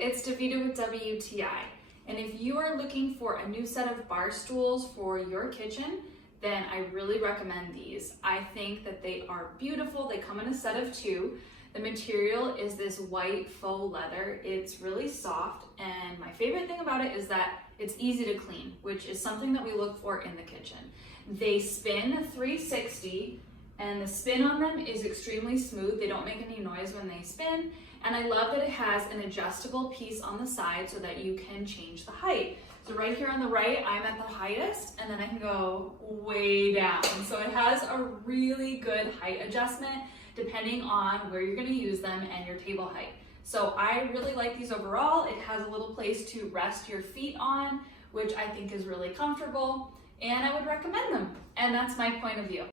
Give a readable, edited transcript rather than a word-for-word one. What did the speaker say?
it's Davita with WTI. And if you are looking for a new set of bar stools for your kitchen, then I really recommend these. I think that they are beautiful. They come in a set of 2. The material is this white faux leather. It's really soft, and my favorite thing about it is that it's easy to clean, which is something that we look for in the kitchen. They spin 360, and the spin on them is extremely smooth. They don't make any noise when they spin, and I love that it has an adjustable piece on the side so that you can change the height. So right here on the right, I'm at the highest, and then I can go way down. So it has a really good height adjustment depending on where you're gonna use them and your table height. So I really like these overall. It has a little place to rest your feet on, which I think is really comfortable, and I would recommend them. And that's my point of view.